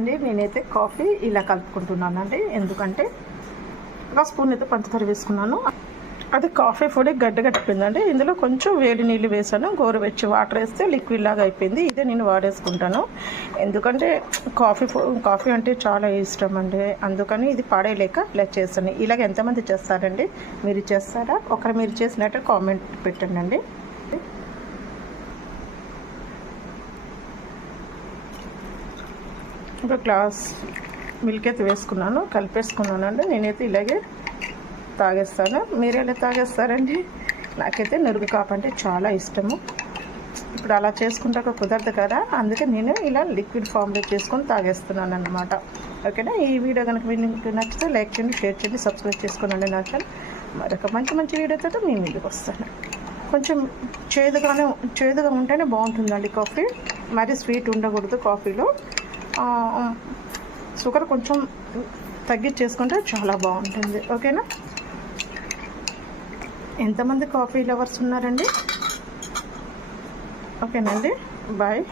అండి నేనైతే కాఫీ ఇలా కలుపుకుంటున్నానండి. ఎందుకంటే ఒక స్పూన్ అయితే పంచదార వేసుకున్నాను. అది కాఫీ పొడి గడ్డగట్టిపోయిందండి. ఇందులో కొంచెం వేడి నీళ్ళు వేసాను. గోరువెచ్చి వాటర్ వేస్తే లిక్విడ్ లాగా అయిపోయింది. ఇదే నేను వాడేసుకుంటాను. ఎందుకంటే కాఫీ అంటే చాలా ఇష్టం అండి. అందుకని ఇది పాడేయలేక ఇలా చేస్తాను. ఇలాగ ఎంతమంది చేస్తారండి? మీరు చేస్తారా? ఒకరు మీరు చేసినట్టు కామెంట్ పెట్టండి. ఒక గ్లాస్ మిల్క్ అయితే వేసుకున్నాను, కలిపేసుకున్నానండి. నేనైతే ఇలాగే తాగేస్తాను. మీరు ఎలా తాగేస్తారండి? నాకైతే నురుగు కాఫీ అంటే చాలా ఇష్టము. ఇప్పుడు అలా చేసుకుంటాక కుదరదు కదా, అందుకే నేను ఇలా లిక్విడ్ ఫామ్లో చేసుకొని తాగేస్తున్నాను అన్నమాట. ఓకేనా? ఈ వీడియో కనుక మీకు నచ్చితే లైక్ చేయండి, షేర్ చేయండి, సబ్స్క్రైబ్ చేసుకోనండి నా ఛానల్. మరొక మంచి వీడియోతో మీ ముందుకు వస్తాను. కొంచెం చేదుగా ఉంటేనే బాగుంటుందండి కాఫీ. మరి స్వీట్ ఉండకూడదు కాఫీలో. షుగర్ కొంచెం తగ్గించేసుకుంటే చాలా బాగుంటుంది. ఓకేనా? ఎంతమంది కాఫీ లవర్స్ ఉన్నారండి? ఓకేనండి, బాయ్.